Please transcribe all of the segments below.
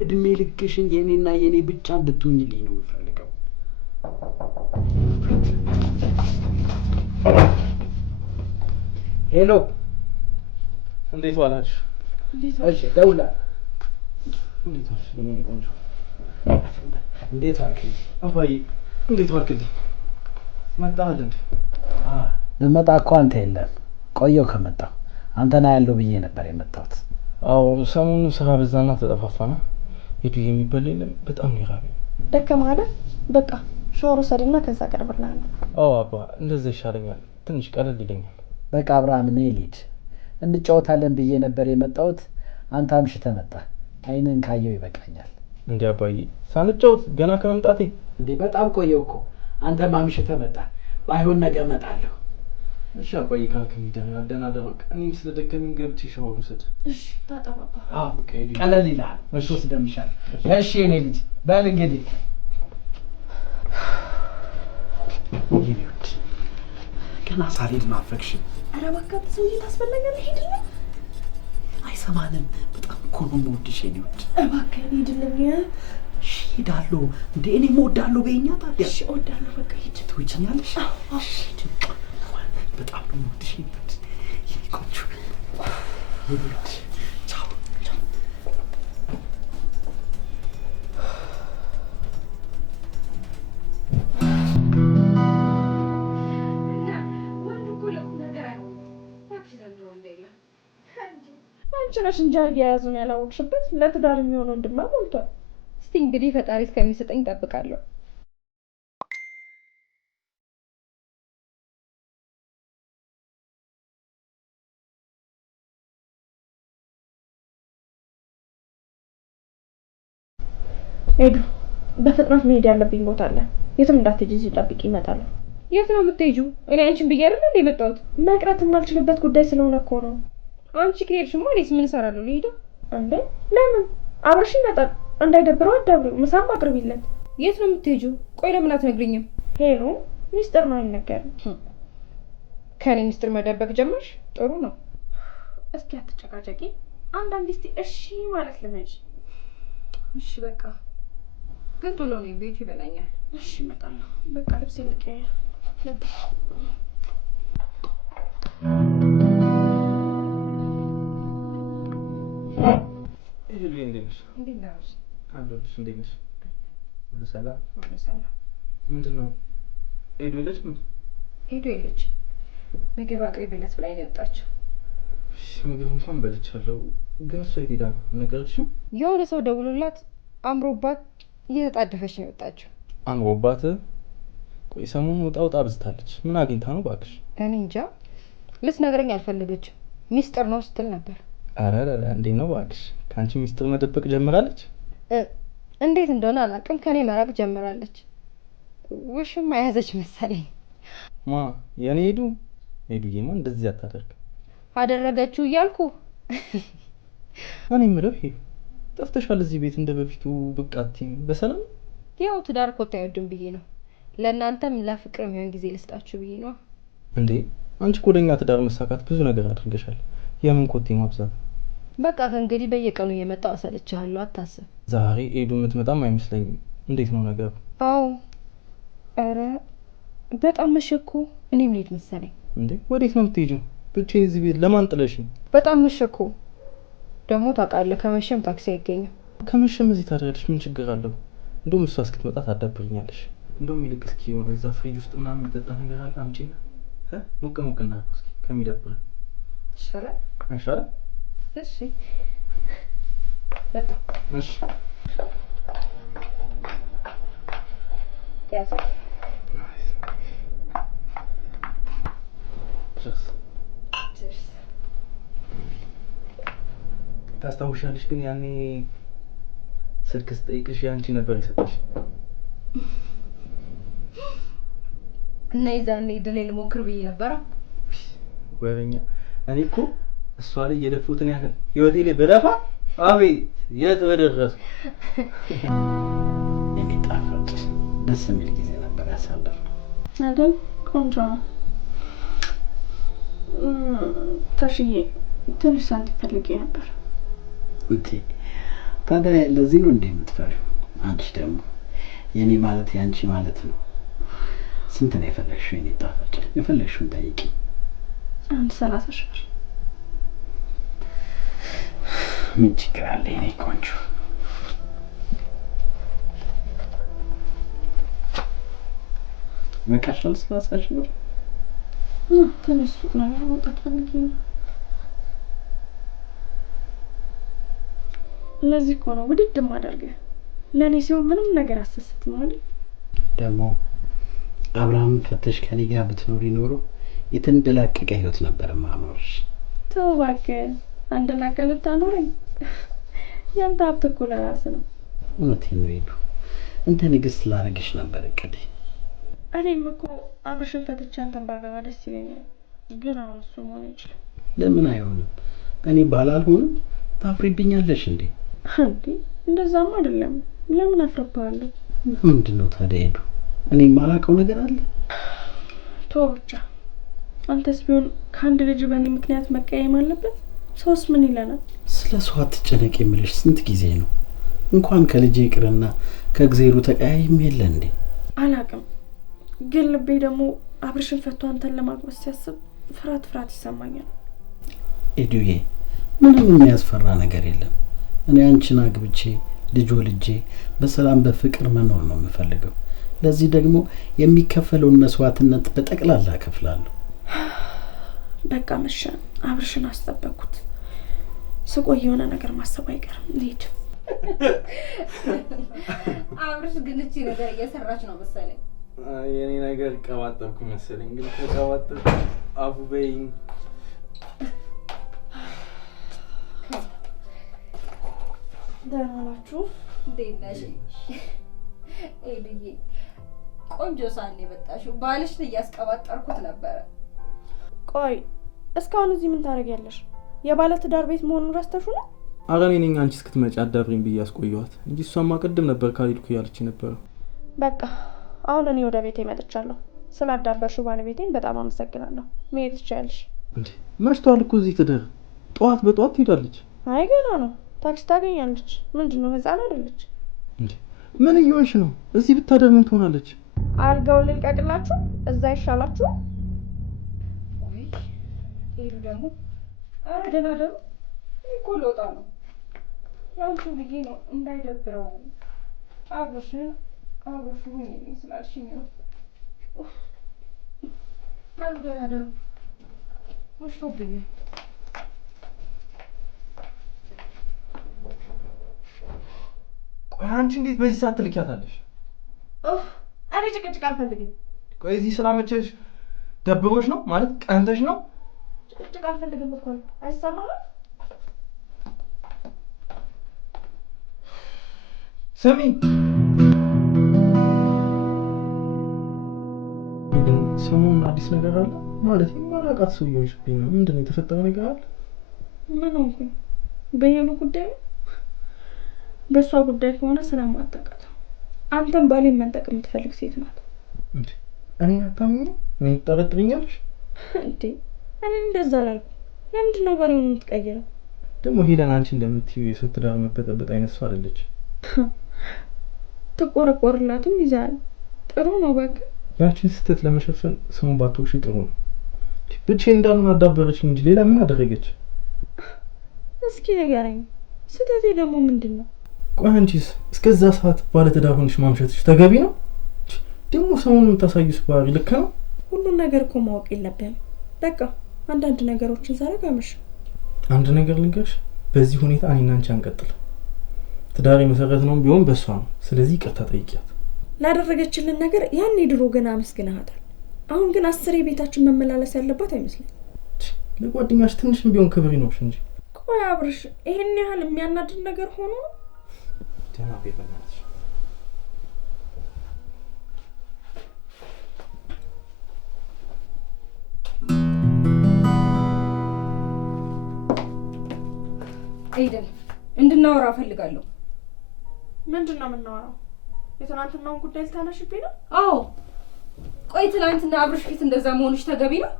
እድሜ ልክሽን የኔና የኔ ብቻ እንድትሆኝልኝ ነው የምፈልገው። ሄሎ፣ እንዴት ዋላችሁ? እሺ፣ ደውላ። እንዴት ዋልሽ? ቆንጆ እንዴት ዋልክልኝ? አባዬ እንዴት ዋልክልኝ? መጣህ እንዴ? ልመጣ እኮ አንተ የለም። ቆየሁ ከመጣሁ። አንተና ያለው ብዬ ነበር የመጣሁት። አዎ ሰሞኑን ስራ በዛና ተጠፋፋና ሄዱ የሚበል የለም። በጣም ነው የራበኝ። ደከመህ አይደል? በቃ ሻወር ወሰድና ከዛ ቀርብልሃለሁ። አዎ አባ እንደዛ ይሻለኛል። ትንሽ ቀለል ይለኛል። በቃ አብርሃም ነይ ልሂድ። እንጫወታለን ብዬ ነበር የመጣሁት። አንተ አምሽተህ መጣህ። አይንን ካየው ይበቃኛል። እንዴ አባዬ ሳንጫወት ገና ከመምጣቴ እንዴ? በጣም ቆየሁ እኮ። አንተም አምሽተህ መጣህ። ባይሆን ነገ እመጣለሁ። እሺ አባዬ ካልክ ይደረጋል። ደህና ደረቅ። እኔም ስለደከመኝ ገብቼ ሻወር ውሰድ። እሺ ታጠባባ። አዎ ቀለል ይልሃል። እሱ ስለሚሻል። እሺ የኔ ልጅ በል እንግዲህ ይሁት ገና ሳልሄድ ማፈክሽን። ኧረ እባክህ ሰውዬ ታስፈላኛለህ። ሂድልኝ። አይሰማንም። በጣም እኮ ነው የምወድሽ የኔ ውድ። እባክህ ሂድልኝ። እሺ እሄዳለሁ። እንደ እኔም እወዳለሁ በይኛ ታዲያ። እሺ እወዳለሁ። በቃ ሂድ። ትወጪኛለሽ? እሺ በጣም ነው የምወድሽ የኔ ውድ። የኔ ቆንጆ የኔ ውድ። ቻው ቻው። አንቺ ነሽ እንጂ የያዙን ያላወቅሽበት። ለትዳር የሚሆነው ወንድማ ሞልቷል። እስቲ እንግዲህ ፈጣሪ እስከሚሰጠኝ እጠብቃለሁ። ሄዱ። በፍጥነት መሄድ ያለብኝ ቦታ አለ። የትም እንዳትሄጂ፣ እዚህ ጠብቂ፣ እመጣለሁ። የት ነው የምትሄጂው? እኔ አንቺን ብዬሽ አይደል እንደ የመጣሁት? መቅረት የማልችልበት ጉዳይ ስለሆነ እኮ ነው። አንቺ ከሄድሽማ እኔስ ምን እሰራለሁ? ልሂድ እንዴ? ለምን? አብረሽ ይመጣል። እንዳይደብረው አዳብሪው፣ ምሳም አቅርቢለት። የት ነው የምትሄጂው? ቆይ ለምን አትነግሪኝም? ሄሉ፣ ሚስጥር ነው አይነገርም። ከኔ ሚስጥር መደበቅ ጀመርሽ? ጥሩ ነው። እስኪ አትጨቃጨቂ። አንዳንዴ እስቲ እሺ ማለት ልመጅ። እሺ በቃ ግን ቶሎ ነው፣ ቤቱ ይበላኛል። እሺ እመጣለሁ። በቃ ልብስ ልቀይር። ይሄ እንዴት ነሽ? እንዴት ነሽ? አለሁልሽ። እንዴት ነሽ? ሁሉ ሰላም? ሁሉ ሰላም። ምንድን ነው ሄዱ የለች? ሄዱ የለች። ምግብ አቅርቢለት ብላኝ ነው የወጣችው። ምግብ እንኳን በልቻለሁ፣ ግን እሷ የት ሄዳ ነው? አልነገረችሽም? የሆነ ሰው ደውሎላት አምሮባት እየተጣደፈች ነው የወጣችው። አምሮባት? ቆይ ሰሞኑን ውጣ ውጣ አብዝታለች። ምን አግኝታ ነው እባክሽ? እኔ እንጃ፣ ልትነግረኝ አልፈለገችም። ሚስጥር ነው ስትል ነበር። ኧረ እንዴት ነው እባክሽ? ከአንቺ ሚስጥር መደበቅ ጀምራለች? እንዴት እንደሆነ አላውቅም፣ ከኔ መራቅ ጀምራለች። ውሽማ ያዘች መሰለኝ። ማ የኔ ሄዱ? ሄዱዬማ እንደዚህ አታደርግ። አደረገችው እያልኩ እኔ የምለው ይሄ ጠፍተሻል። እዚህ ቤት እንደ በፊቱ ብቅ አትይም። በሰላም? ያው ትዳር ኮታ አይወድም ብዬ ነው። ለእናንተም ለፍቅር የሚሆን ጊዜ ልስጣችሁ ብዬ ነው። እንዴ አንቺ እኮ ለእኛ ትዳር መሳካት ብዙ ነገር አድርገሻል። የምን ኮቴ ማብዛት? በቃ ከእንግዲህ በየቀኑ እየመጣሁ አሰለችሃለሁ፣ አታስብ። ዛሬ ሄዱ የምትመጣም አይመስለኝም። እንዴት ነው ነገሩ? አዎ ኧረ በጣም መሸ እኮ። እኔም ልሄድ መሰለኝ። እንዴ ወዴት ነው የምትሄጂው? ብቻዬን እዚህ ቤት ለማን ጥለሽኝ? በጣም መሸ እኮ። ደግሞ ታውቃለህ ከመሸም ታክሲ አይገኝም። ከመሸም እዚህ ታድሪያለሽ፣ ምን ችግር አለው? እንደውም እሷ እስክትመጣ ታዳብርኛለሽ። እንደውም ይልቅ እስኪ እዛ ፍሪጅ ውስጥ ምናምን የሚጠጣ ነገር አለ፣ አምጪና ሞቅ ሞቅ እናድርገው እስኪ ከሚደብረን። ይሻላል አይሻልም? እሺ በጣም እሺ። ያዝ ታስታውሻለሽ ግን ያኔ ስልክ ስጠይቅሽ ያንቺ ነበር የሰጠሽ። እና የዛኔ ድሌ ልሞክር ብዬ ነበረ። ወሬኛ። እኔ እኮ እሷ ላይ የለፉትን ያህል ህይወቴ ላይ በለፋ አቤት የት በደረስኩ። የሚጣፍጥ ደስ የሚል ጊዜ ነበር ያሳለፍነው አይደል? ቆንጆ ነው። ተሽዬ ትንሽ ሳንቲም ፈልጌ ነበር። ውዴ ታዲያ ለዚህ ነው እንዴ የምትፈሪው? አንቺ ደግሞ የኔ ማለት ያንቺ ማለት ነው። ስንት ነው የፈለግሽው? የኔ ጣፋጭ የፈለግሽውን ጠይቂ። 30,000 ብር። ምን ችግር አለ የኔ ቆንጆ? በቃሻል 30,000 ብር ትንሽ ነገር መውጣት ፈልጌ ነው። ለዚህ እኮ ነው ውድድ ማደርገህ። ለእኔ ሲሆን ምንም ነገር አሰስትም አይደል? ደግሞ አብርሃም ፈተሽ ከኔ ጋር ብትኖሪ ኖሮ የተንደላቀቀ ህይወት ነበር ማኖርሽ። ተው እባክህ፣ አንደላቀቅ ልታኖረኝ? ያንተ ሀብት እኮ ለራስህ ነው። እውነቴን ነው ሄዱ። እንደ ንግስት ላደርግሽ ነበር እቅዴ። እኔም እኮ አብርሽን ፈትቼ አንተን ባገባ ደስ ይለኛል፣ ግን አሁን እሱ መሆን ይችላል። ለምን አይሆንም? እኔ ባላልሆንም ታፍሪብኛለሽ እንዴ? እንዴ እንደዛም አይደለም። ለምን አፍረብሃለሁ? ምንድን ነው ታዲያ ሄዱ? እኔ የማላውቀው ነገር አለ? ተው ብቻ። አንተስ ቢሆን ከአንድ ልጅ በእኔ ምክንያት መቀየም አለበት? ሰውስ ምን ይለናል? ስለ ሰው አትጨነቅ የምልሽ ስንት ጊዜ ነው? እንኳን ከልጄ ይቅርና ከእግዜሩ ተቀያይም የለ እንዴ? አላውቅም፣ ግን ልቤ ደግሞ አብርሽን ፈቶ አንተን ለማግባት ሲያስብ ፍርሃት ይሰማኛል። ኤዱዬ ምንም የሚያስፈራ ነገር የለም። እኔ አንቺን አግብቼ ልጅ ወልጄ በሰላም በፍቅር መኖር ነው የምፈልገው። ለዚህ ደግሞ የሚከፈለውን መስዋዕትነት በጠቅላላ እከፍላለሁ። በቃ መሸ። አብርሽን አስጠበቅኩት። ስቆይ የሆነ ነገር ማሰብ አይቀርም። ልሂድ። አብርሽ ግን እቺ ነገር እየሰራች ነው መሰለኝ። የኔ ነገር ቀባጠርኩ መሰለኝ። ግን ከቀባጠርኩ አፉ በይኝ። ደህና ናችሁ? እንዴት ነሽ ኤዱዬ? ቆንጆ ሳል የመጣሽው ባልሽን እያስቀባጠርኩት ነበረ። ቆይ እስካሁን እዚህ ምን ታደርጊያለሽ? የባለ ትዳር ቤት መሆኑን ረስተሽው ነው? ኧረ እኔ ነኝ አንቺ እስክትመጪ አዳብሪኝ ብዬ አስቆየኋት እንጂ እሷማ ቅድም ነበር ካልሄድኩ እያለች ነበረ። በቃ አሁን እኔ ወደ ቤቴ መጥቻለሁ። ስላዳበርሽው ባለቤቴን በጣም አመሰግናለሁ። መሄድ ትችያለሽ። እንዴ መሽቷል እኮ እዚህ ትደር። ጠዋት በጠዋት ትሄዳለች። አይ ገና ነው። ታክሲ ታገኛለች። ምንድን ነው ህፃን አይደለች እንዴ? ምን እየሆንሽ ነው? እዚህ ብታደር ምን ትሆናለች? አልጋውን ልልቀቅላችሁ? እዛ ይሻላችሁ። ወይ ሄዱ ደግሞ ኧረ ደህና ደሩ እኮ ልወጣ ነው። ያንቺ ብዬ ነው እንዳይደብረው። አብርሽ ሁኚልኝ ስላልሽኝ ነው። አሉ ደህና ደሩ። መሽቶብኛል። ቆይ አንቺ እንዴት በዚህ ሰዓት ትልኪያታለሽ? እኔ ጭቅጭቅ አልፈልግም። ቆይ እዚህ ስላመቸሽ ደብሮሽ ነው ማለት ቀንተሽ ነው? ጭቅጭቅ አልፈልግም እኮ ነው። አይሰማም? ስሚ ሰሞኑን አዲስ ነገር አለ ማለት ማላውቃት ሰው እየሆንሽብኝ ነው። ምንድን ነው የተፈጠረ ነገር አለ? ምን ሆንኩኝ? በሄሉ ጉዳይ ነው? በእሷ ጉዳይ ከሆነ ስለማታውቃት አንተም ባሌን መንጠቅ የምትፈልግ ሴት ናት። እንዴ እኔ አታምኚ? እኔ ትጠረጥሪኛለሽ እንዴ? እኔ እንደዛ አላልኩም። ለምንድን ነው ባሌን የምትቀይረው? ደግሞ ሄለን አንቺ እንደምትይው የሰው ትዳር መበጠበጥ አይነት ሰው አይደለች። ትቆረቆርላትም ይዛል። ጥሩ ነው በቃ። ያቺን ስህተት ለመሸፈን ስሙን ባትወቅሺ ጥሩ ነው። ብቻዬን እንዳልሆን አዳበረችኝ እንጂ ሌላ ምን አደረገች? እስኪ ንገረኝ፣ ስህተቴ ደግሞ ምንድን ነው? ቆይ አንቺስ እስከዛ ሰዓት ባለትዳር ሆነሽ ማምሸትሽ ተገቢ ነው? ደግሞ ሰሞኑን የምታሳዩት ባህሪ ልክ ነው? ሁሉን ነገር እኮ ማወቅ የለብህም። በቃ አንዳንድ ነገሮችን ሳረግ አመሸ። አንድ ነገር ልንገርሽ፣ በዚህ ሁኔታ እኔና አንቺ አንቀጥልም። ትዳር የመሰረት ነው ቢሆን በእሷ ነው። ስለዚህ ይቅርታ ጠይቂያት። ላደረገችልን ነገር ያኔ ድሮ ገና አመስግነሃታል። አሁን ግን 10 ቤታችን መመላለስ ያለባት አይመስልም። ለጓደኛሽ ትንሽም ቢሆን ክብር ይኖርሽ እንጂ። ቆይ አብርሽ ይሄን ያህል የሚያናድድ ነገር ሆኖ ነው? ደህና ቤት በእናትሽ። ኤደን እንድናወራ እፈልጋለሁ። ምንድን ነው የምናወራው? የትናንትናውን ጉዳይ ልታነሽብኝ ነው? አዎ። ቆይ ትናንትና አብርሽ ፊት እንደዛ መሆንሽ ተገቢ ነው?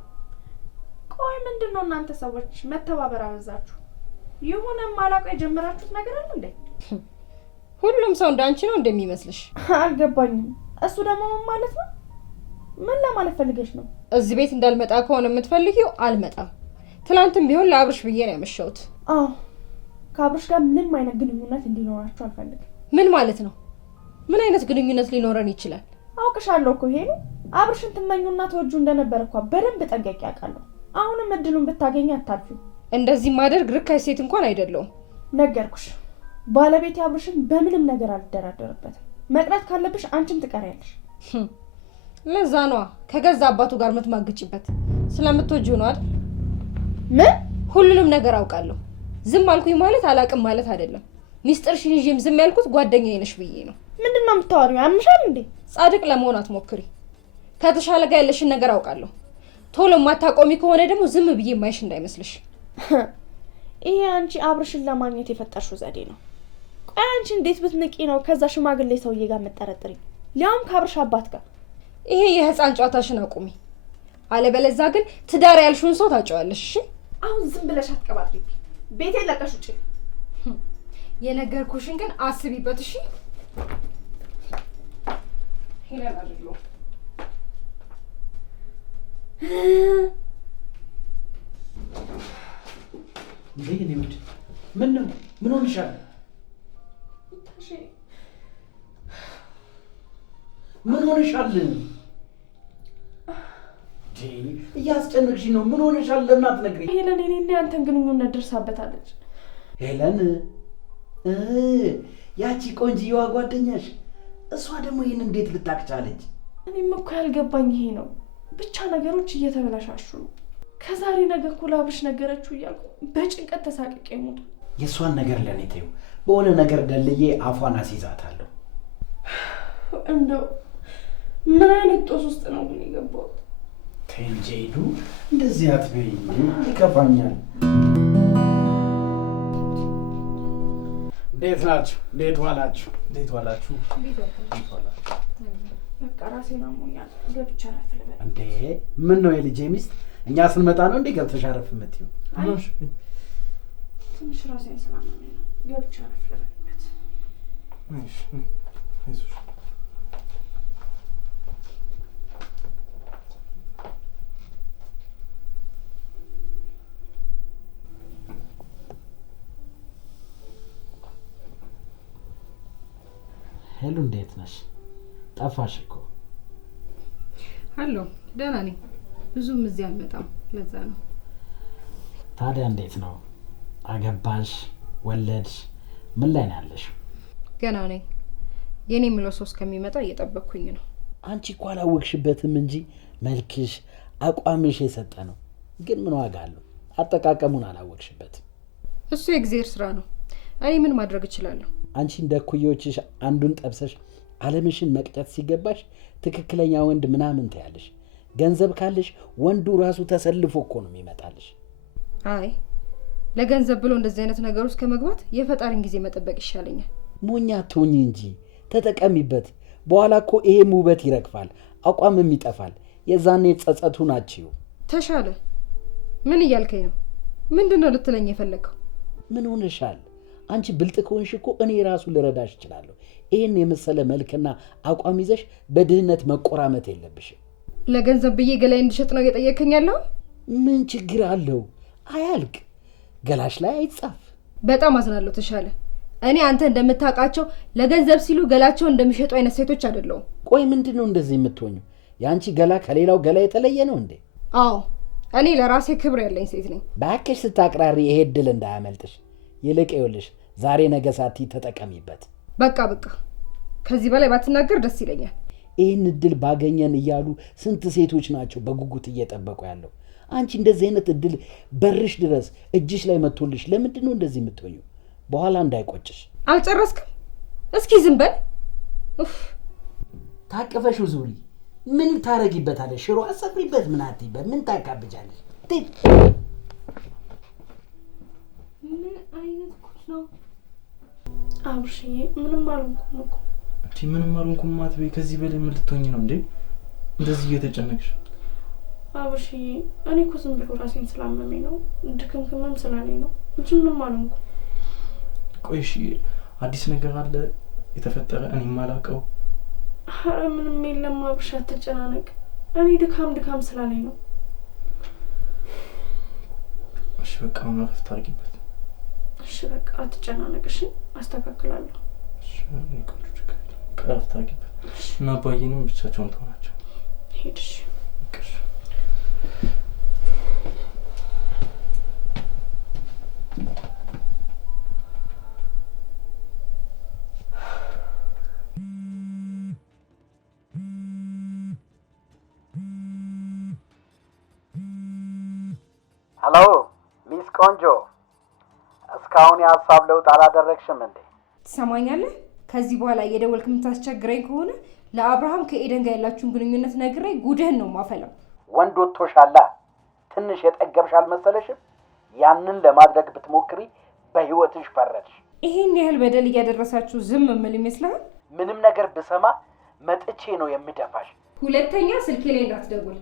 ቆይ ምንድን ነው እናንተ ሰዎች መተባበር አበዛችሁ? የሆነ ማላውቀው የጀመራችሁት ነገር አለ እንዴ? ሁሉም ሰው እንዳንቺ ነው እንደሚመስልሽ? አልገባኝም። እሱ ደግሞ ምን ማለት ነው? ምን ለማለት ፈልገሽ ነው? እዚህ ቤት እንዳልመጣ ከሆነ የምትፈልጊው አልመጣም። ትላንትም ቢሆን ለአብርሽ ብዬ ነው ያመሸሁት። አዎ ከአብርሽ ጋር ምንም አይነት ግንኙነት እንዲኖራችሁ አልፈልግም። ምን ማለት ነው? ምን አይነት ግንኙነት ሊኖረን ይችላል? አውቅሻለሁ እኮ ሄሉ። አብርሽን ትመኙና ተወጁ እንደነበረ እኮ በደንብ ጠንቀቂ ያውቃለሁ። አሁንም እድሉን ብታገኝ አታልፊው። እንደዚህ ማደርግ ርካሽ ሴት እንኳን አይደለሁም። ነገርኩሽ። ባለቤቴ አብርሽን በምንም ነገር አልደራደርበትም። መቅረት ካለብሽ አንቺም ትቀሪያለሽ። ለዛ ነዋ ከገዛ አባቱ ጋር የምትማግጭበት። ስለምትወጂው ነው አይደል? ምን? ሁሉንም ነገር አውቃለሁ። ዝም አልኩኝ ማለት አላቅም ማለት አይደለም። ሚስጥርሽን ይዤም ዝም ያልኩት ጓደኛዬ ነሽ ብዬ ነው። ምንድነው የምታወሪው? ያምሻል እንዴ? ጻድቅ ለመሆን አትሞክሪ። ከተሻለ ጋር ያለሽን ነገር አውቃለሁ። ቶሎ ማታቆሚ ከሆነ ደግሞ ዝም ብዬ ማይሽ እንዳይመስልሽ። ይሄ አንቺ አብርሽን ለማግኘት የፈጠርሽው ዘዴ ነው። ቆይ አንቺ እንዴት ብትንቂ ነው ከዛ ሽማግሌ ሰውዬ ጋር መጠረጥሪ? ሊያውም ከአብርሽ አባት ጋር። ይሄ የህፃን ጨዋታሽን አቁሚ። አለበለዚያ ግን ትዳር ያልሽውን ሰው ታጫዋለሽ። እሺ አሁን ዝም ብለሽ አትቀባጥሪ። ቤቴን ለቀሽ ውጪ። የነገርኩሽን ግን አስቢበት። እሺ ሄለን አይደለም እንዴ ነው? ምን ነው? ምን ሆነሻል? ምን ሆነሻል? እያስጨነቅሽ ነው። ምን ሆነሻል? ለምን አትነግሪኝ? ሄለን እኔና ያንተን ግንኙነት ደርሳበታለች። ሄለን ያቺ ቆንጂዋ ጓደኛሽ፣ እሷ ደግሞ ይህን እንዴት ልታቅቻለች? እኔም እኮ ያልገባኝ ይሄ ነው። ብቻ ነገሮች እየተበላሻሹ ነው። ከዛሬ ነገ እኮ ለአብርሽ ነገረችው እያልኩ በጭንቀት ተሳቅቄ ሞቱ። የእሷን ነገር ለእኔ ተይው። በሆነ ነገር ደልዬ አፏን አስይዛታለሁ። እንደው ምን አይነት ጦስ ውስጥ ነው ግን የገባሁት? ተይ እንጂ ሄዱ፣ እንደዚህ አትበይኝ፣ ይከፋኛል። እንዴት ናችሁ? እንዴት ዋላችሁ? እንዴት ዋላችሁ? በቃ ራሴን አሞኛል። ገብቼ አረፍ ልበል። እንዴ ምን ነው የልጄ ሚስት፣ እኛ ስንመጣ ነው እንዴ ገብተሽ አረፍ የምትይው? ትንሽ ራሴን ስላመመኝ ነው። ገብቼ አረፍ ልበልበት። እሺ አይዞሽ። ሄሉ እንዴት ነሽ? ጠፋሽ እኮ። አሎ ደህና ነኝ። ብዙም እዚህ አልመጣም፣ ለዛ ነው። ታዲያ እንዴት ነው? አገባሽ? ወለድሽ? ምን ላይ ነው ያለሽ? ገና ነኝ። የኔ ምለው ሰው እስከሚመጣ እየጠበቅኩኝ ነው። አንቺ እኮ አላወቅሽበትም እንጂ መልክሽ፣ አቋምሽ የሰጠ ነው። ግን ምን ዋጋ አለው? አጠቃቀሙን አላወቅሽበትም። እሱ የእግዚአብሔር ስራ ነው። እኔ ምን ማድረግ እችላለሁ? አንቺ እንደ ኩዮችሽ አንዱን ጠብሰሽ ዓለምሽን መቅጨት ሲገባሽ ትክክለኛ ወንድ ምናምን ትያለሽ። ገንዘብ ካለሽ ወንዱ ራሱ ተሰልፎ እኮ ነው የሚመጣልሽ። አይ ለገንዘብ ብሎ እንደዚህ አይነት ነገር ውስጥ ከመግባት የፈጣሪን ጊዜ መጠበቅ ይሻለኛል። ሞኛ አትሁኚ እንጂ ተጠቀሚበት። በኋላ እኮ ይሄም ውበት ይረግፋል፣ አቋምም ይጠፋል። የዛኔ ጸጸቱ ናችሁ። ተሻለ ምን እያልከኝ ነው? ምንድነው ልትለኝ የፈለግከው? ምን ሆነሻል? አንቺ ብልጥ ከሆንሽ እኮ እኔ ራሱ ልረዳሽ እችላለሁ። ይህን የመሰለ መልክና አቋም ይዘሽ በድህነት መቆራመት የለብሽም። ለገንዘብ ብዬ ገላይ እንድሸጥ ነው እየጠየከኝ ያለው? ምን ችግር አለው? አያልቅ፣ ገላሽ ላይ አይጻፍ። በጣም አዝናለሁ ተሻለ። እኔ አንተ እንደምታውቃቸው ለገንዘብ ሲሉ ገላቸውን እንደሚሸጡ አይነት ሴቶች አይደለሁም። ቆይ ምንድን ነው እንደዚህ የምትሆኙ? የአንቺ ገላ ከሌላው ገላ የተለየ ነው እንዴ? አዎ እኔ ለራሴ ክብር ያለኝ ሴት ነኝ። ባክሽ ስታቅራሪ ይሄ እድል እንዳያመልጥሽ። ይልቅ ይኸውልሽ ዛሬ ነገ ሳቲ ተጠቀሚበት። በቃ ከዚህ በላይ ባትናገር ደስ ይለኛል። ይህን እድል ባገኘን እያሉ ስንት ሴቶች ናቸው በጉጉት እየጠበቁ ያለው። አንቺ እንደዚህ አይነት እድል በርሽ ድረስ እጅሽ ላይ መጥቶልሽ ለምንድን ነው እንደዚህ የምትሆኙ? በኋላ እንዳይቆጭሽ። አልጨረስክም? እስኪ ዝም በል። ታቀፈሽው ዙሪ። ምን ታረጊበታለሽ? ሽሮ አሰፍሪበት። ምን አትይበት? ምን ታካብጃለሽ? ምን አይነት ኩት ነው? አብርሽዬ ምንም አልሆንኩም እኮ። አንቺ ምንም አልሆንኩም አትበይ። ከዚህ በላይ ምን ልትሆኚ ነው እንዴ እንደዚህ እየተጨነቅሽ? አብርሽዬ እኔ እኮ ዝም ብሎ ራሴን ስላመመኝ ነው፣ ድክምክምም ስላለኝ ነው እንጂ ምንም አልሆንኩም። ቆይ እሺ አዲስ ነገር አለ የተፈጠረ እኔ ማላውቀው? ምንም የለም አብርሽ አትጨናነቅ። እኔ ድካም ስላለኝ ነው። እሺ በቃ ማረፍ ታርጊበት። እሺ በቃ አትጨናነቅ። እሺ አስተካክላለሁ። እሺ እኔ ቆንጆ ቀረፍ ታርጊበት እና አባዬንም ብቻቸውን ተዋቸው። ሄድሽ ሄሎ ሚስ ቆንጆ፣ እስካሁን የሀሳብ ለውጥ አላደረግሽም እንዴ? ትሰማኛለህ? ከዚህ በኋላ እየደወልክ የምታስቸግረኝ ከሆነ ለአብርሃም ከኤደን ጋር ያላችሁን ግንኙነት ነግረኝ ጉድህን ነው ማፈላው። ወንድ ወጥቶሻላ። ትንሽ የጠገብሽ አልመሰለሽም? ያንን ለማድረግ ብትሞክሪ በህይወትሽ ፈረድሽ። ይሄን ያህል በደል እያደረሳችሁ ዝም ምን ይመስላል? ምንም ነገር ብሰማ መጥቼ ነው የምደፋሽ። ሁለተኛ ስልኬ ላይ እንዳትደውል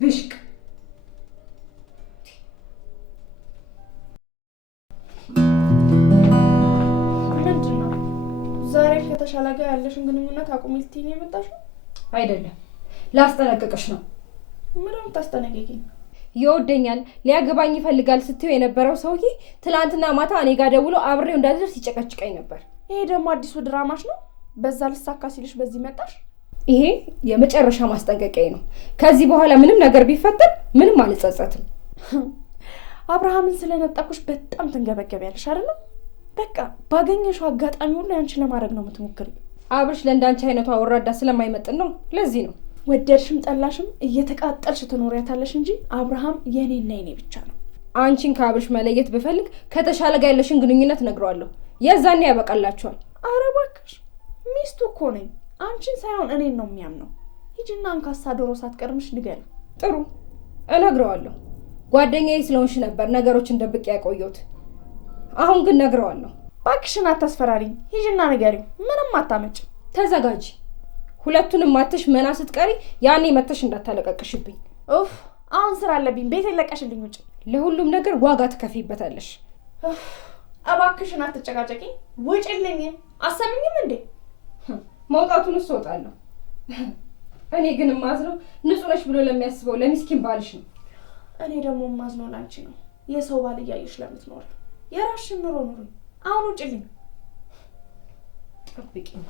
ብሽቅ። ምንድነው ዛሬ ከተሻለ ጋር ያለሽን ግንኙነት አቁሚ ልትይኝ የመጣሽው? አይደለም ላስጠነቅቅሽ ነው። ምንም ታስጠነቅቂኝ? ይወደኛል ሊያገባኝ ይፈልጋል ስትዩ የነበረው ሰውዬ ትላንትና ማታ እኔ ጋር ደውሎ አብሬው እንዳልደርስ ይጨቀጭቀኝ ነበር። ይሄ ደግሞ አዲሱ ድራማሽ ነው? በዛ ልሳካ ሲልሽ በዚህ መጣሽ? ይሄ የመጨረሻ ማስጠንቀቂያ ነው። ከዚህ በኋላ ምንም ነገር ቢፈጠር ምንም አልጸጸትም። አብርሃምን ስለነጠቁሽ በጣም ትንገበገቢያለሽ አይደል? በቃ ባገኘሽው አጋጣሚ ሁሉ አንቺ ለማድረግ ነው የምትሞክሪ። አብርሽ ለእንዳንቺ አይነቷ ወራዳ ስለማይመጥን ነው። ለዚህ ነው ወደድሽም ጠላሽም እየተቃጠልሽ ትኖሪያታለሽ እንጂ አብርሃም የኔና የኔ ብቻ ነው። አንቺን ከአብርሽ መለየት ብፈልግ ከተሻለ ጋር ያለሽን ግንኙነት ነግረዋለሁ። የዛኔ ያበቃላችኋል። ኧረ እባክሽ ሚስቱ እኮ ነኝ። አንቺን ሳይሆን እኔን ነው የሚያምነው። ሂጂና አንካሳ ዶሮ ሳትቀርምሽ ንገሪ። ጥሩ እነግረዋለሁ። ጓደኛዬ ስለሆንሽ ነበር ነገሮችን ደብቄ ያቆየሁት። አሁን ግን ነግረዋለሁ። እባክሽን አታስፈራሪኝ። ሂጂና ንገሪው። ምንም አታመጭ። ተዘጋጂ። ሁለቱንም ማተሽ መና ስትቀሪ ያኔ መተሽ እንዳታለቀቅሽብኝ። ኡፍ አሁን ስራ አለብኝ። ቤት ለቀሽልኝ ውጭ። ለሁሉም ነገር ዋጋ ትከፊበታለሽ። እባክሽን አትጨቃጨቂ። ውጭልኝ። አሰሚኝም እንዴ? መውጣቱን እወጣለሁ። እኔ ግን ማዝነው ንጹህ ነሽ ብሎ ለሚያስበው ለሚስኪን ባልሽ ነው። እኔ ደግሞ ማዝነው ላንቺ ነው። የሰው ባል እያየሽ ለምትኖር የራስሽን ኑሮ ኑሪ። አሁን ውጭልኝ። ጠብቂኝ።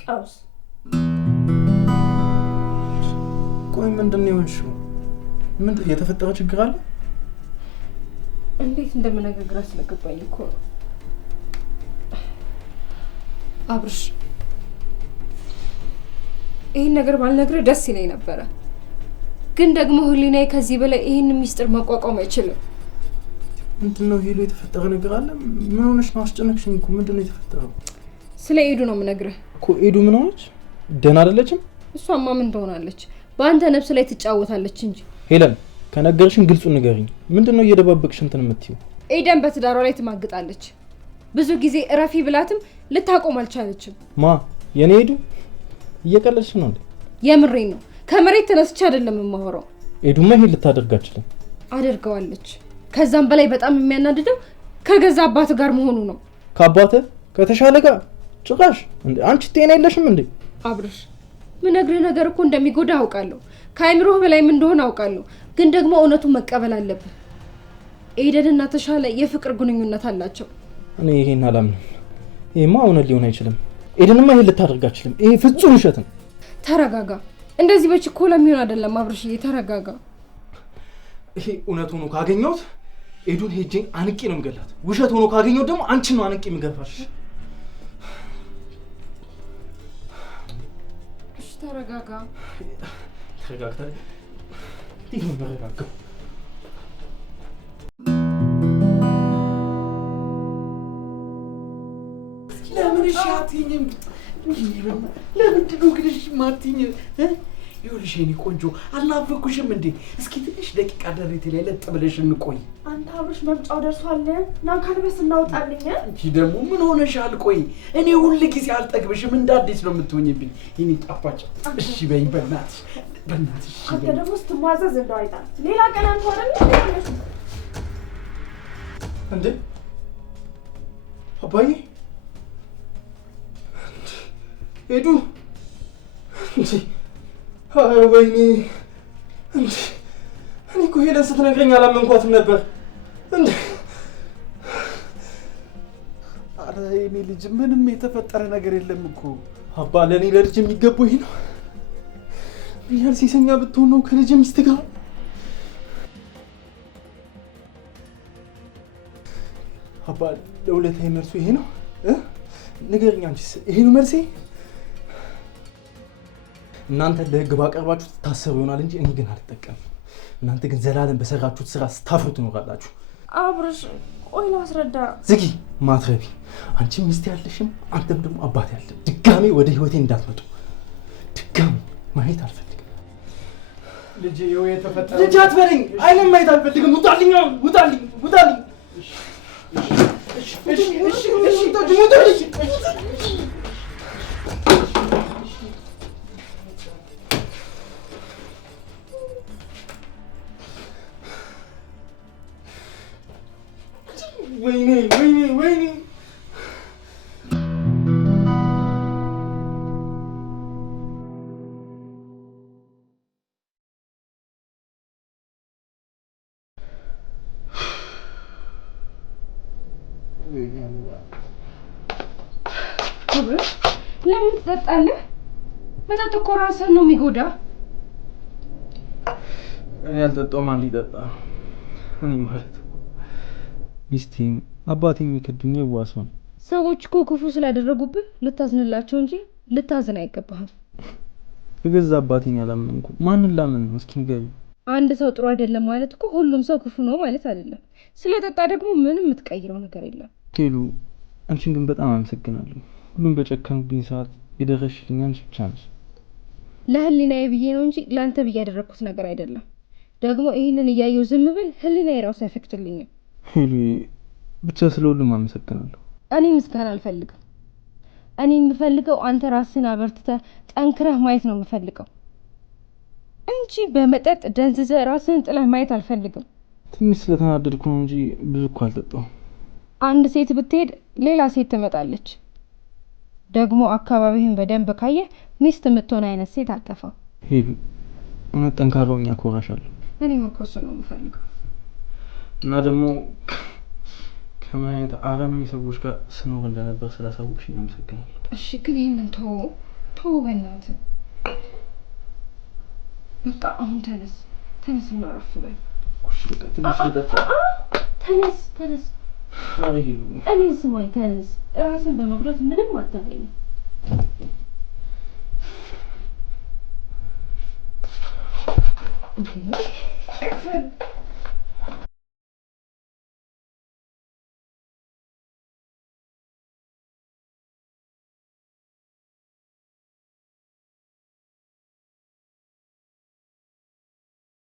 ቀውስ። ቆይ ምንድን ነው የሆንሽው? ምን የተፈጠረ ችግር አለ? እንዴት እንደምነግርህ ስለገባኝ እኮ ነው። አብርሽ ይህን ነገር ባልነግርህ ደስ ይለኝ ነበረ፣ ግን ደግሞ ህሊናዬ ከዚህ በላይ ይህን ሚስጥር መቋቋም አይችልም። ምንድን ነው ሄሎ? የተፈጠረ ነገር አለ? ምን ሆነሽ ነው? አስጨነቅሽኝ እኮ። ምንድን ነው የተፈጠረው? ስለ ኤዱ ነው የምነግርህ እኮ። ኤዱ ምን ሆነች? ደህና አይደለችም? እሷማ ምን ትሆናለች? በአንተ ነፍስ ላይ ትጫወታለች እንጂ። ሄለን ከነገርሽን ግልጹን ንገሪኝ። ምንድን ነው እየደባበቅሽ እንትን የምትይው? ኤደን በትዳሯ ላይ ትማግጣለች። ብዙ ጊዜ እረፊ ብላትም ልታቆም አልቻለችም። ማ የኔ ኤዱ? እየቀለድሽ ነው እንዴ? የምሬን ነው። ከመሬት ተነስቼ አይደለም የማወራው። ኤዱማ ይሄን ልታደርግ አትችልም። አደርገዋለች። ከዛም በላይ በጣም የሚያናድደው ከገዛ አባት ጋር መሆኑ ነው። ከአባተ ከተሻለ ጋር ጭራሽ? እንዴ አንቺ ጤና የለሽም እንዴ? አብርሽ ምነግርህ ነገር እኮ እንደሚጎዳ አውቃለሁ። ከአይምሮህ በላይም እንደሆነ አውቃለሁ። ግን ደግሞ እውነቱን መቀበል አለብህ። ኤደንና ተሻለ የፍቅር ግንኙነት አላቸው። እኔ ይሄን አላምንም። ይሄማ እውነት ሊሆን አይችልም። ኤደንማ ይሄን ልታደርግ አትችልም። ይሄ ፍጹም ውሸት ነው። ተረጋጋ። እንደዚህ በችኮላ የሚሆን አይደለም አብርሽዬ፣ ተረጋጋ። ይሄ እውነት ሆኖ ካገኘሁት ኤዱን ሄጄ አንቄ ነው የምገላት። ውሸት ሆኖ ካገኘሁት ደግሞ አንቺን ነው አንቄ የምገፋሽ። እሺ ተረጋጋ። ተረጋግታ እንዴት ነው መረጋጋው? ለምን እሺ አትይኝም? ለምንድን ነው ግን እሺ ማትይኝ? ይኸውልሽ የእኔ ቆንጆ አልናፈኩሽም እንዴ? እስኪ ትንሽ ደቂቃ ደረቴ ላይ ለጥ ብለሽ እንቆይ። አንተ አብርሽ መምጫው ደርሷል። ና ካልበስ እናውጣልኝ። አንቺ ደግሞ ምን ሆነሻል? ቆይ እኔ ሁል ጊዜ አልጠግብሽም፣ እንደ አዲስ ነው የምትሆኝብኝ የኔ ጣፋጭ። እሺ በይኝ በእናትሽ በእናትሽ አንተ ደግሞ ስትሟዘዝ እንደው አይጣል ሌላ ቀን አንተ አይደል እንዴ አባዬ ሄዱ እንዴ ወይኔ እንዴ እኔ እኮ ሄለን ስትነግረኝ አላመንኳትም ነበር እንዴ አረ የኔ ልጅ ምንም የተፈጠረ ነገር የለም እኮ አባ ለኔ ለልጅ የሚገባው ይሄ ነው ምን ያህል ሲሰኛ ብትሆን ነው ከልጅ ሚስት ጋር አባ ለውለታዬ መልሱ ይሄ ነው ንገረኝ አንቺስ ይሄ ነው መልሴ እናንተ ለህግ ባቀርባችሁ ታሰሩ ይሆናል እንጂ እኔ ግን አልጠቀምም እናንተ ግን ዘላለም በሰራችሁት ስራ ስታፍሩ ትኖራላችሁ አብርሽ ቆይ ላስረዳ ዝጊ ማትረቢ አንቺ ሚስት ያለሽም አንተም ደግሞ አባት ያለ ድጋሜ ወደ ህይወቴ እንዳትመጡ ድጋሜ ማየት አልፈልግም ልጄ ይኸው የተፈጠረ ልጅ አትበለኝ አይንም ማየት አልፈልግም ውጣልኝ ውጣልኝ እሺ ወይኔ ለምን ትጠጣለህ? መጠጥ እኮ ራስህን ነው የሚጎዳ። እኔ ያልጠጣሁም አንድ ይጠጣ እኔ ማለት ሚስቴም አባቴም የሚከዱኝ የዋስ ነው። ሰዎች እኮ ክፉ ስላደረጉብህ ልታዝንላቸው እንጂ ልታዝን አይገባህም። በገዛ አባቴን ያላመንኩ ማንን ላምን ነው? እስኪ ንገሪኝ። አንድ ሰው ጥሩ አይደለም ማለት እኮ ሁሉም ሰው ክፉ ነው ማለት አይደለም። ስለጠጣ ደግሞ ምንም የምትቀይረው ነገር የለም። ቴሉ አንቺን ግን በጣም አመሰግናለሁ። ሁሉም በጨከኑብኝ ሰዓት የደረስሽልኝ አንቺ ብቻ ነሽ። ለህሊናዬ ብዬ ነው እንጂ ለአንተ ብዬ ያደረኩት ነገር አይደለም። ደግሞ ይህንን እያየሁ ዝም ብል ህሊናዬ ራሱ አይፈቅድልኝም። ቴሉ ብቻ ስለ ሁሉም አመሰግናለሁ። እኔ ምስጋና አልፈልግም። እኔ የምፈልገው አንተ ራስህን አበርትተህ ጠንክረህ ማየት ነው የምፈልገው እንጂ በመጠጥ ደንዝዘህ ራስህን ጥለህ ማየት አልፈልግም። ትንሽ ስለተናደድኩ ነው እንጂ ብዙ እኮ አልጠጣሁም። አንድ ሴት ብትሄድ ሌላ ሴት ትመጣለች። ደግሞ አካባቢህን በደንብ ካየህ ሚስት የምትሆን አይነት ሴት አጠፋው። ሄሉ እውነት ጠንካራውኛ ኮራሻለሁ። እኔም እኮ እሱ ነው የምፈልገው። እና ደግሞ ከምን አይነት አረመኔ ሰዎች ጋር ስኖር እንደነበር ስላሳወቅሽኝ አመሰግናለሁ። እሺ ግን ይህንን ተው በእናትህ። በቃ አሁን ተነስ እና አረፍ በል። ተነስ። እኔ ስማኝ፣ ተነስ። ራስን በመጉዳት ምንም አታገኝም።